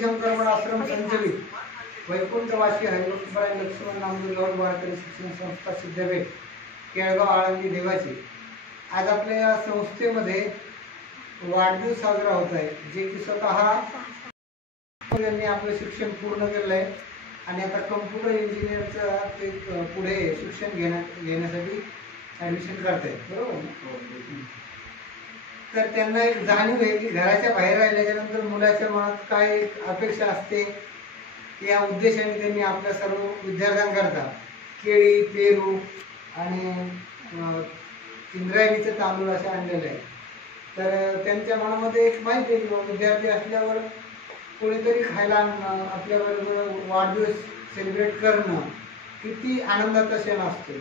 शंकरमठ आश्रम संचलित वैकुंठवासी हरिभक्तपरायण लक्ष्मण नामदेव गौड वारकरी शिक्षण संस्था सिद्धपेठ केळगाव आळंदी देवाची आज आपल्या या संस्थेमध्ये वाढदिवस साजरा होत आहे, जे की स्वतः त्यांनी आपलं शिक्षण पूर्ण केलं आहे आणि आता कम्प्युटर इंजिनियरचं ते पुढे शिक्षण घेण्यासाठी ॲडमिशन करतायत, बरोबर ना? तर त्यांना एक जाणीव आहे की घराच्या बाहेर राहिल्याच्यानंतर मुलाच्या मनात काय अपेक्षा असते, या उद्देशाने त्यांनी आपल्या सर्व विद्यार्थ्यांकरता केळी, पेरू आणि इंद्रायणीचं तांदूळ असे आणलेले आहे। तर त्यांच्या मनामध्ये एक माहिती आहे की विद्यार्थी असल्यावर कोणीतरी खायला आणणं, आपल्याबरोबर वाढदिवस सेलिब्रेट करणं किती आनंदाचा क्षण असतो।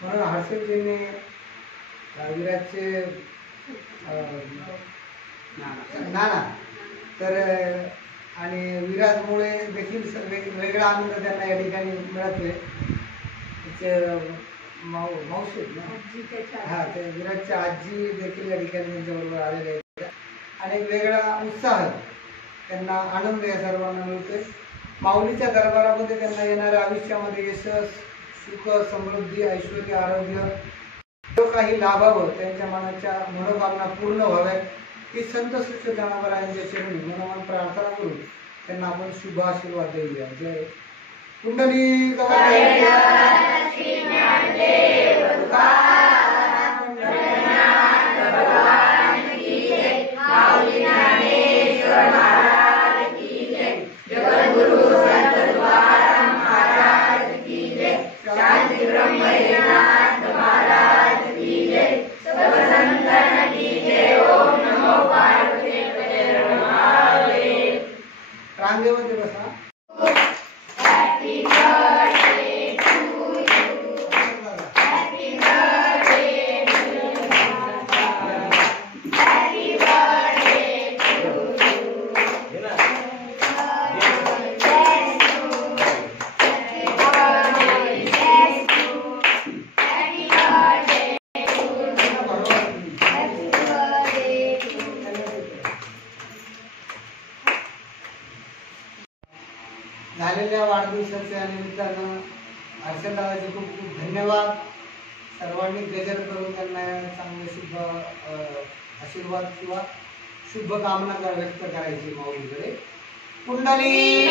म्हणून हर्षदजींनी विराजचे नाना तर आणि विराजमुळे देखील वेगळा आनंद त्यांना या ठिकाणी मिळतोय। मावशी हा, ते विराजच्या आजी देखील या ठिकाणी त्यांच्याबरोबर आलेले आहेत आणि वेगळा उत्साह त्यांना आनंद या सर्वांना मिळतोय। माऊलीच्या दरबारामध्ये त्यांना येणाऱ्या आयुष्यामध्ये यश, सुख, समृद्धी, ऐश्वर्य, आरोग्य जो काही लाभावं, त्यांच्या मनाच्या मनोकामना पूर्ण व्हाव्यात ही संत श्रेष्ठ जनावरांच्या चरणी मनोमन प्रार्थना करून त्यांना आपण शुभ आशीर्वाद देऊया। जय कुंडली रांगेमध्ये बसा। झालेल्या वाढदिवसाच्या निमित्तानं हर्षदादाचे खूप खूप धन्यवाद। सर्वांनी गजर करून त्यांना चांगले शुभ आशीर्वाद किंवा शुभ कामना व्यक्त करायची माऊलीकडे। कुंडली